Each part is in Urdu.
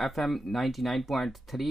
FM 99.3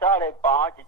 5.5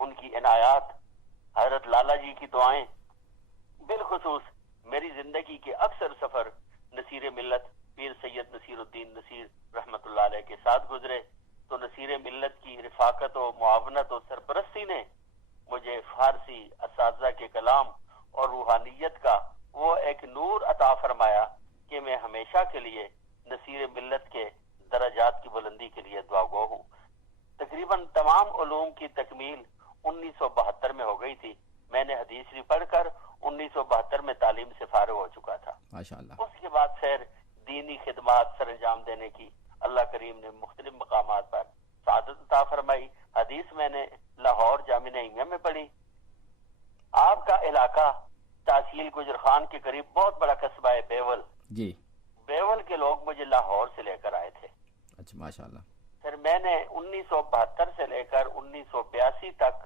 ان کی عنایات، حضرت لالا جی کی دعائیں، بالخصوص میری زندگی کے اکثر سفر نصیر ملت پیر سید نصیر الدین نصیر رحمت اللہ علیہ کے ساتھ گزرے، تو نصیر ملت کی رفاقت و معاونت و سرپرستی نے مجھے فارسی اساتذہ کے کلام اور روحانیت کا وہ ایک نور عطا فرمایا کہ میں ہمیشہ کے لیے نصیر ملت کے درجات کی بلندی کے لیے دعا گو ہوں۔ تقریباً تمام علوم کی تکمیل 1972 میں ہو گئی تھی۔ میں نے حدیث شریف پڑھ کر 1972 میں تعلیم سے فارغ ہو چکا تھا۔ ماشاءاللہ۔ اس کے بعد پھر دینی خدمات سر انجام دینے کی اللہ کریم نے مختلف مقامات پر سعادت عطا فرمائی۔ حدیث میں نے لاہور جامعہ نعیمیہ میں پڑھی۔ آپ کا علاقہ تحصیل گجر خان کے قریب بہت بڑا قصبہ ہے بیول جی۔ بیول کے لوگ مجھے لاہور سے لے کر آئے تھے۔ اچھا ماشاءاللہ۔ پھر میں نے 1972 سے لے کر 1982 تک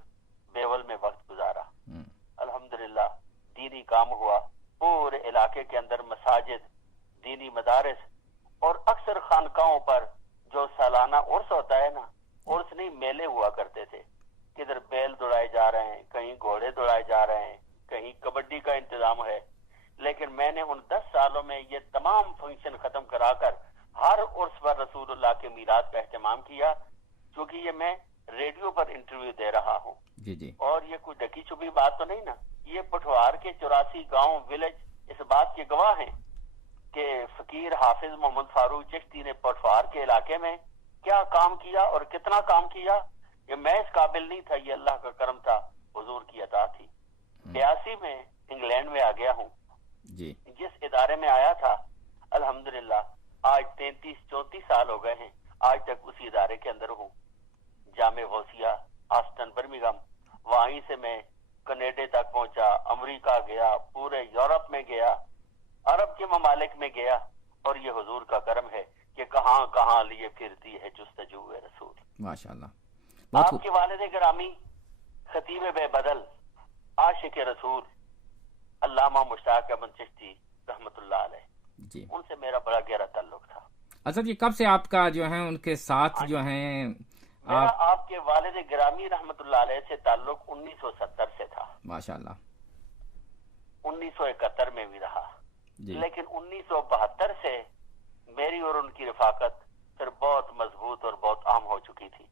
بیول میں وقت گزارا۔ الحمدللہ دینی کام ہوا، پورے علاقے کے اندر مساجد، دینی مدارس، اور اکثر خانقاہوں پر جو سالانہ عرس ہوتا ہے نا، عرس نہیں میلے ہوا کرتے تھے، کدھر بیل دوڑائے جا رہے ہیں، کہیں گھوڑے دوڑائے جا رہے ہیں، کہیں کبڈی کا انتظام ہے۔ لیکن میں نے ان 10 سالوں میں یہ تمام فنکشن ختم کرا کر ہر عرس پر رسول اللہ کے میلاد کا اہتمام کیا، کیونکہ یہ میں ریڈیو پر انٹرویو دے رہا ہوں۔ جی جی۔ اور یہ کوئی ڈکی چھپی بات تو نہیں نا، یہ پٹھوار کے 84 گاؤں ولیج اس بات کے گواہ ہیں کہ فقیر حافظ محمد فاروق چشتی نے پٹھوار کے علاقے میں کیا کام کیا اور کتنا کام کیا، یہ میں اس قابل نہیں تھا، یہ اللہ کا کرم تھا، حضور کی عطا تھی۔ 82 میں انگلینڈ میں آ گیا ہوں جی۔ جس ادارے میں آیا تھا الحمدللہ آج 33-34 سال ہو گئے ہیں، آج تک اسی ادارے کے اندر ہوں۔ جامع غوثیہ آسٹن برمنگھم، وہیں سے میں کینیڈا تک پہنچا، امریکہ گیا، پورے یورپ میں گیا، عرب کے ممالک میں گیا، اور یہ حضور کا کرم ہے کہ کہاں کہاں لیے پھرتی ہے جستجو رسول۔ ماشاءاللہ۔ آپ کے والد گرامی خطیب بے بدل عاشق رسول علامہ مشتاق احمد چشتی رحمت اللہ علیہ، جی، ان سے میرا بڑا گہرا تعلق تھا۔ اصل یہ کب سے آپ کا جو ہے ان کے ساتھ جو ہیں میرا آپ کے والد گرامی رحمت اللہ علیہ سے تعلق 1970 سے تھا، ماشاءاللہ 1971 میں بھی رہا، جی، لیکن 1972 سے میری اور ان کی رفاقت پھر بہت مضبوط اور بہت عام ہو چکی تھی۔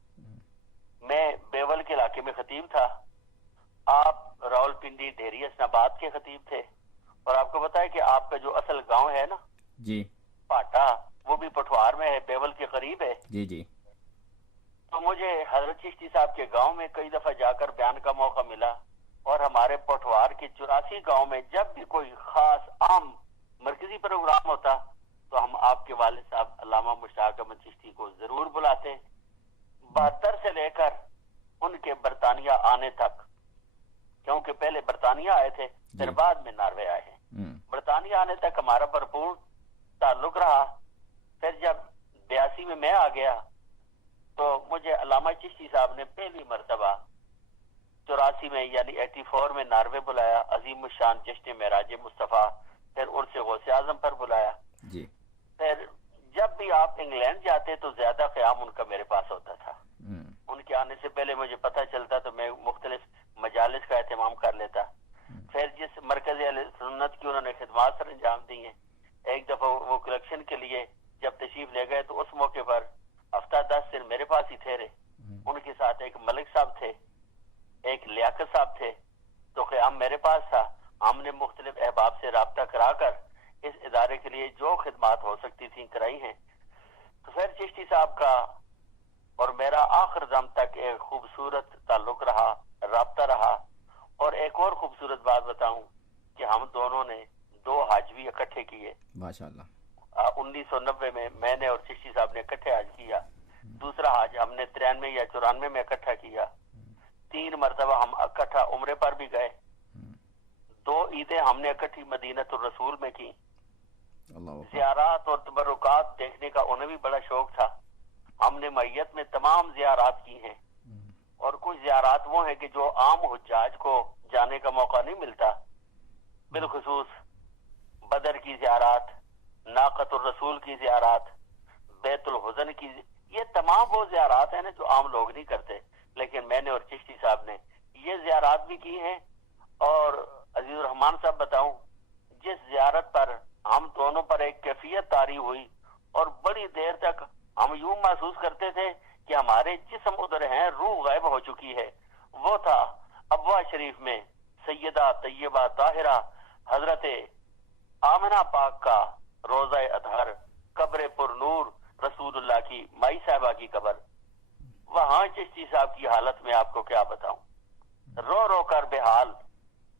میں بیول کے علاقے میں خطیب تھا، آپ راول پنڈی ڈھیری اسلام آباد کے خطیب تھے، اور آپ کو پتا ہے کہ آپ کا جو اصل گاؤں ہے نا جی، پاٹا، وہ بھی پٹھوار میں ہے، بیول کے قریب ہے۔ جی جی، تو مجھے حضرت چشتی صاحب کے گاؤں میں کئی دفعہ جا کر بیان کا موقع ملا، اور ہمارے پٹھوار کے 84 گاؤں میں جب بھی کوئی خاص عام مرکزی پروگرام ہوتا تو ہم آپ کے والد صاحب علامہ مشتاق احمد چشتی کو ضرور بلاتے۔ 72 سے لے کر ان کے برطانیہ آنے تک، کیونکہ پہلے برطانیہ آئے تھے پھر بعد میں ناروے آئے ہیں، برطانیہ آنے تک ہمارا بھرپور تعلق رہا۔ پھر جب 82 میں آ گیا تو مجھے علامہ چشتی صاحب نے پہلی مرتبہ 84 میں یعنی 84 میں ناروے بلایا، عظیم الشان جشن معراج مصطفیٰ، پھر عرس غوث اعظم پر بلایا۔ جی، پھر جب بھی آپ انگلینڈ جاتے تو زیادہ قیام ان کا میرے پاس ہوتا تھا۔ ان کے آنے سے پہلے مجھے پتہ چلتا تو میں مختلف مجالس کا اہتمام کر لیتا۔ پھر جس مرکز اہل سنت کی انہوں نے خدمات سر انجام دی ہیں، ایک دفعہ وہ کلیکشن کے لیے جب تشریف لے گئے تو اس موقع پر ہفتہ 10 دن میرے پاس ہی ٹھہرے۔ ان کے ساتھ ایک ملک صاحب تھے، ایک لیاقت صاحب تھے، تو قیام میرے پاس تھا۔ ہم نے مختلف احباب سے رابطہ کرا کر اس ادارے کے لیے جو خدمات ہو سکتی تھیں کرائی ہیں۔ تو پھر چشتی صاحب کا اور میرا آخر دم تک ایک خوبصورت تعلق رہا، رابطہ رہا۔ اور ایک اور خوبصورت بات بتاؤں کہ ہم دونوں نے 2 حج بھی اکٹھے کیے۔ ماشاءاللہ 1990 میں نے اور چشتی صاحب نے اکٹھے حج کیا۔ دوسرا حج ہم نے 93 یا 94 میں اکٹھا کیا۔ 3 مرتبہ ہم اکٹھا عمرے پر بھی گئے۔ 2 عیدیں ہم نے اکٹھی مدینۃ الرسول میں کی۔ زیارات اور تبرکات دیکھنے کا انہیں بھی بڑا شوق تھا۔ ہم نے میت میں تمام زیارات کی ہیں، اور کچھ زیارات وہ ہیں کہ جو عام حجاج کو جانے کا موقع نہیں ملتا، بالخصوص بدر کی زیارات، ناقۃ الرسول کی زیارات، بیت الحزن کی، یہ تمام وہ زیارات ہیں نا جو عام لوگ نہیں کرتے۔ لیکن میں نے اور چشتی صاحب نے یہ زیارات بھی کی ہیں. اور عزیز الرحمان صاحب بتاؤں, جس زیارت پر ہم دونوں پر ایک کیفیت طاری ہوئی اور بڑی دیر تک ہم یوں محسوس کرتے تھے کہ ہمارے جسم ادھر ہیں, روح غائب ہو چکی ہے, وہ تھا ابوا شریف میں سیدہ طیبہ طاہرہ حضرت آمنہ پاک کا روزہ اطہر, قبر پر نور رسول اللہ کی مائی صاحبہ کی قبر. وہاں چشتی صاحب کی حالت میں آپ کو کیا بتاؤں, رو رو کر بحال,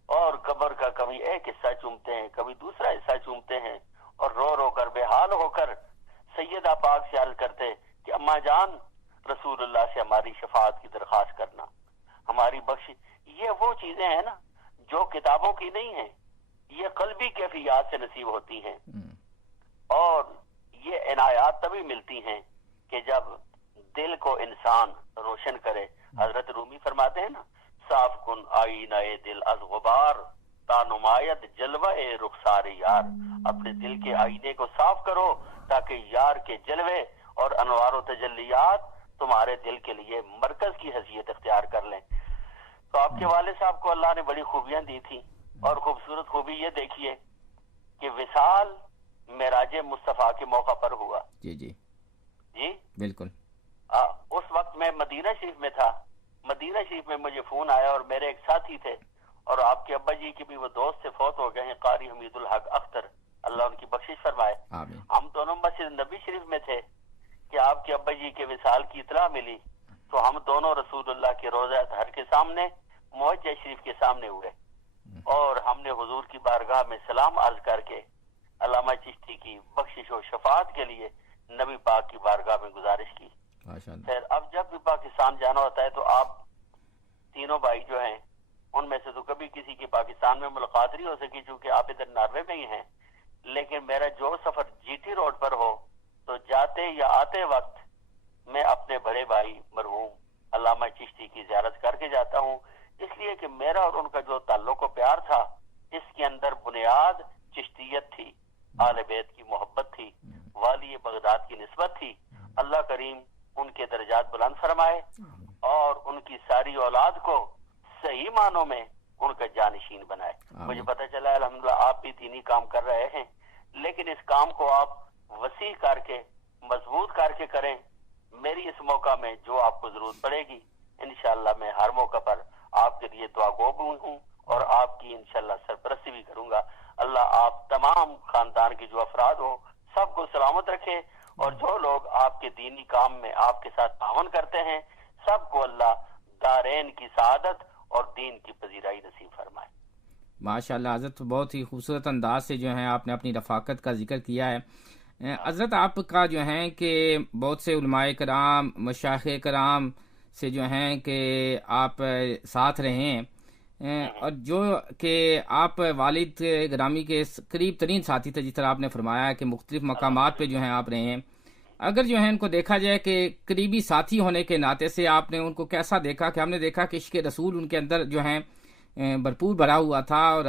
اور قبر کا کبھی ایک حصہ چومتے ہیں, کبھی دوسرا حصہ چومتے ہیں, اور رو رو کر بحال ہو کر سیدہ پاک سے عرض کرتے کہ اماں جان رسول اللہ سے ہماری شفاعت کی درخواست کرنا, ہماری بخش. یہ وہ چیزیں ہیں نا جو کتابوں کی نہیں ہیں, یہ قلبی کیفیات سے نصیب ہوتی ہیں. اور یہ عنایات تبھی ملتی ہیں کہ جب دل کو انسان روشن کرے. حضرت رومی فرماتے ہیں نا, صاف کن آئینہ دل از غبار تا نمایت جلوہ رخسار یار. اپنے دل کے آئینے کو صاف کرو تاکہ یار کے جلوے اور انوار و تجلیات تمہارے دل کے لیے مرکز کی حیثیت اختیار کر لیں. تو آپ کے والد صاحب کو اللہ نے بڑی خوبیاں دی تھی, اور خوبصورت خوبی یہ دیکھیے کہ وصال معراج مصطفیٰ کے موقع پر ہوا. جی جی جی بالکل. اس وقت میں مدینہ شریف میں تھا. مدینہ شریف میں مجھے فون آیا, اور میرے ایک ساتھی تھے, اور آپ کے ابا جی کے بھی وہ دوست سے فوت ہو گئے ہیں, قاری حمید الحق اختر, اللہ ان کی بخشش فرمائے. ہم دونوں مسجد نبی شریف میں تھے کہ آپ کے ابا جی کے وصال کی اطلاع ملی, تو ہم دونوں رسول اللہ کے روضہ اطہر کے سامنے موجہ شریف کے سامنے ہوئے, اور ہم نے حضور کی بارگاہ میں سلام عرض کر کے علامہ چشتی کی بخشش و شفاعت کے لیے نبی پاک کی بارگاہ میں گزارش کی. خیر, اب جب بھی پاکستان جانا ہوتا ہے تو آپ تینوں بھائی جو ہیں ان میں سے تو کبھی کسی کی پاکستان میں ملاقات نہیں ہو سکی چونکہ آپ ادھر ناروے میں ہی ہیں, لیکن میرا جو سفر جی ٹی روڈ پر ہو تو جاتے یا آتے وقت میں اپنے بڑے بھائی مرحوم علامہ چشتی کی زیارت کر کے جاتا ہوں, اس لیے کہ میرا اور ان کا جو تعلق و پیار تھا اس کے اندر بنیاد چشتیت تھی, آل بیت کی محبت تھی, والی بغداد کی نسبت تھی. اللہ کریم ان کے درجات بلند فرمائے اور ان کی ساری اولاد کو صحیح معنوں میں ان کا جانشین بنائے. مجھے پتہ چلا الحمدللہ آپ بھی دینی کام کر رہے ہیں, لیکن اس کام کو آپ وسیع کر کے مضبوط کر کے کریں. میری اس موقع میں جو آپ کو ضرورت پڑے گی انشاءاللہ میں ہر موقع پر آپ کے لیے دعا گو ہوں, اور آپ کی انشاءاللہ سرپرستی بھی کروں گا. اللہ آپ تمام خاندان کے جو افراد ہوں سب کو سلامت رکھے, اور جو لوگ آپ کے دینی کام میں آپ کے ساتھ تعاون کرتے ہیں سب کو اللہ دارین کی سعادت اور دین کی پذیرائی نصیب فرمائے. ماشاءاللہ حضرت, بہت ہی خوبصورت انداز سے جو ہے آپ نے اپنی رفاقت کا ذکر کیا ہے. حضرت آپ کا جو ہے کہ بہت سے علماء کرام مشائخ کرام سے جو ہیں کہ آپ ساتھ رہے ہیں, اور جو کہ آپ والد گرامی کے قریب ترین ساتھی تھے, جس طرح آپ نے فرمایا کہ مختلف مقامات پہ جو ہیں آپ رہے ہیں. اگر جو ہے ان کو دیکھا جائے کہ قریبی ساتھی ہونے کے ناطے سے آپ نے ان کو کیسا دیکھا؟ کہ ہم نے دیکھا کہ عشق رسول ان کے اندر جو ہیں بھرپور بھرا ہوا تھا, اور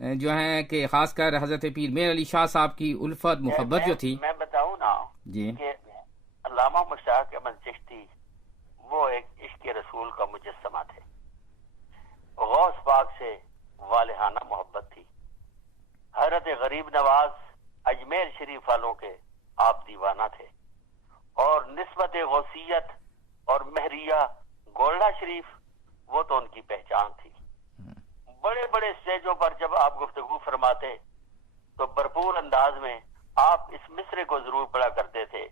جو ہے کہ خاص کر حضرت پیر میر علی شاہ صاحب کی الفت محبت جو تھی. میں بتاؤں نا جی کہ علامہ مشتاق احمد چشتی وہ ایک عشق رسول کا مجسمہ تھے. غوث پاک سے والہانہ محبت تھی. حضرت غریب نواز اجمیر شریف والوں کے آپ دیوانہ تھے, اور نسبت غوثیت اور مہریہ گولڈا شریف وہ تو ان کی پہچان تھی. بڑے بڑے اسٹیجوں پر جب آپ گفتگو فرماتے تو بھرپور انداز میں آپ اس مصرے کو ضرور پڑھا کرتے تھے,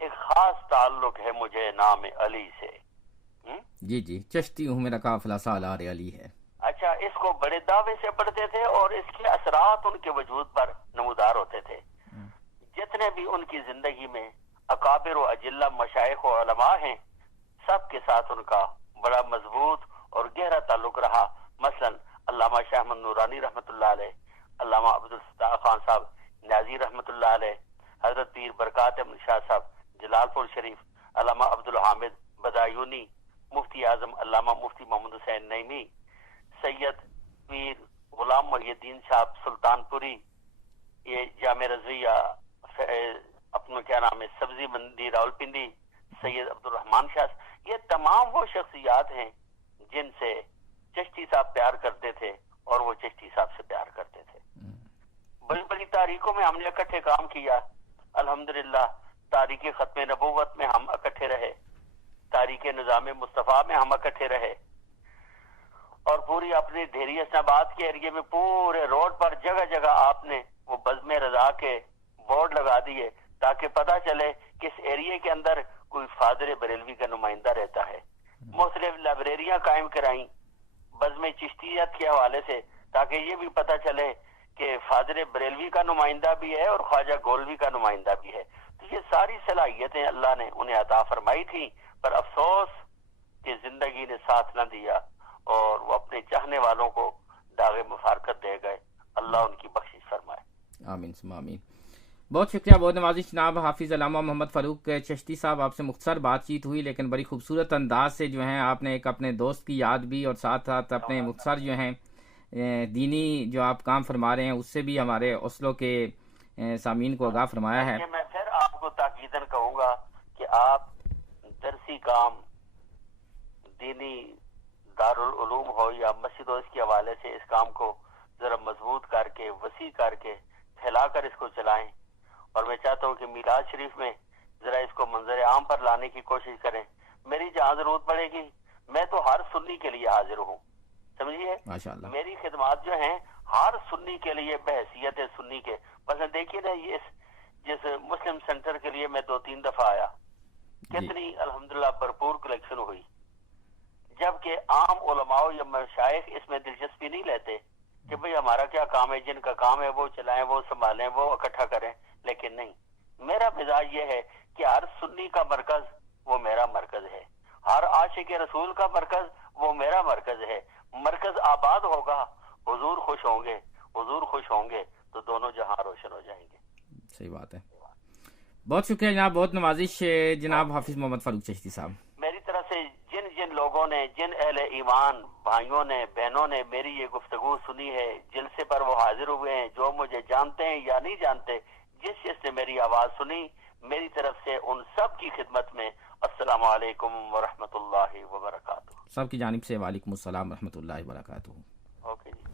ایک خاص تعلق ہے مجھے نام علی سے. جی جی, چشتی ہوں میرا قافلہ سالار علی ہے. اچھا, اس کو بڑے دعوے سے پڑھتے تھے اور اس کے اثرات ان کے وجود پر نمودار ہوتے تھے. جتنے بھی ان کی زندگی میں اکابر و اجلہ مشائخ و علماء ہیں سب کے ساتھ ان کا بڑا مضبوط اور گہرا تعلق رہا. مثلا علامہ شاہ احمد نورانی رحمۃ اللہ علیہ, علامہ عبدالستار خان صاحب نیازی رحمۃ اللہ علیہ, حضرت پیر برکات احمد شاہ صاحب جلال پور شریف, علامہ عبدالحامد بدایونی, مفتی اعظم علامہ مفتی محمد حسین نعیمی, سید پیر غلام محی الدین صاحب سلطان پوری, یہ جامع رضویہ اپنا کیا نام ہے سبزی مندی راولپنڈی, سید عبد الرحمان شاہ. یہ تمام وہ شخصیات ہیں جن سے چشتی صاحب پیار کرتے تھے اور وہ چشتی صاحب سے پیار کرتے تھے. بڑی بڑی تاریخوں میں ہم نے اکٹھے کام کیا. الحمدللہ تاریخ ختم نبوت میں ہم اکٹھے رہے, تاریخ نظام مصطفیٰ میں ہم اکٹھے رہے, اور پوری اپنی ڈھیری اسلام آباد کے ایریے میں پورے روڈ پر جگہ جگہ آپ نے وہ بزم رضا کے بورڈ لگا دیے تاکہ پتہ چلے کس ایریے کے اندر کوئی فادر بریلوی کا نمائندہ رہتا ہے. مختلف لائبریریاں قائم کرائیں بزم چشتیت کے حوالے سے تاکہ یہ بھی پتہ چلے کہ فادر بریلوی کا نمائندہ بھی ہے اور خواجہ گولوی کا نمائندہ بھی ہے. تو یہ ساری صلاحیتیں اللہ نے انہیں عطا فرمائی تھی, پر افسوس کہ زندگی نے ساتھ نہ دیا اور وہ اپنے چاہنے والوں کو داغ مفارقت دے گئے. اللہ ان کی بخشش فرمائے. آمین ثم آمین. بہت شکریہ, بہت نوازش جناب حافظ علامہ محمد فاروق چشتی صاحب. آپ سے مختصر بات چیت ہوئی لیکن بڑی خوبصورت انداز سے جو ہیں آپ نے ایک اپنے دوست کی یاد بھی اور ساتھ ساتھ اپنے مختصر جو ہیں دینی جو آپ کام فرما رہے ہیں اس سے بھی ہمارے اوسلو کے سامعین کو آگاہ فرمایا ہے. میں پھر آپ کو تاکیداً کہوں گا کہ آپ درسی کام دینی دارالعلوم ہو یا مسجد ہو, اس کے حوالے سے اس کام کو ذرا مضبوط کر کے وسیع کر کے پھیلا کر اس کو چلائیں. اور میں چاہتا ہوں کہ میلاد شریف میں ذرا اس کو منظر عام پر لانے کی کوشش کریں. میری جہاں ضرورت پڑے گی میں تو ہر سنی کے لیے حاضر ہوں, سمجھیے. میری خدمات جو ہیں ہر سنی کے لیے بحیثیت سنی کے. مثلا دیکھیے نا, یہ جس مسلم سینٹر کے لیے میں 2-3 دفعہ آیا, کتنی الحمدللہ بھرپور کلیکشن ہوئی, جبکہ عام علماء یا مشائخ اس میں دلچسپی نہیں لیتے کہ بھئی ہمارا کیا کام ہے, جن کا کام ہے وہ چلائیں, وہ سنبھالیں, وہ اکٹھا کریں. لیکن نہیں, میرا مزاج یہ ہے کہ ہر سنی کا مرکز وہ میرا مرکز ہے, ہر عاشق رسول کا مرکز وہ میرا مرکز ہے. مرکز آباد ہوگا, حضور خوش ہوں گے, حضور خوش ہوں گے تو دونوں جہاں روشن ہو جائیں گے. صحیح بات ہے. بہت شکریہ جناب, بہت نوازش جناب حافظ محمد فاروق چشتی صاحب. میری طرف سے جن لوگوں نے, جن اہل ایمان بھائیوں نے, بہنوں نے میری یہ گفتگو سنی ہے, جلسے پر وہ حاضر ہوئے ہیں, جو مجھے جانتے ہیں یا نہیں جانتے, جس نے میری آواز سنی, میری طرف سے ان سب کی خدمت میں السلام علیکم ورحمۃ اللہ وبرکاتہ. سب کی جانب سے وعلیکم السلام ورحمۃ اللہ وبرکاتہ. اوکے جی.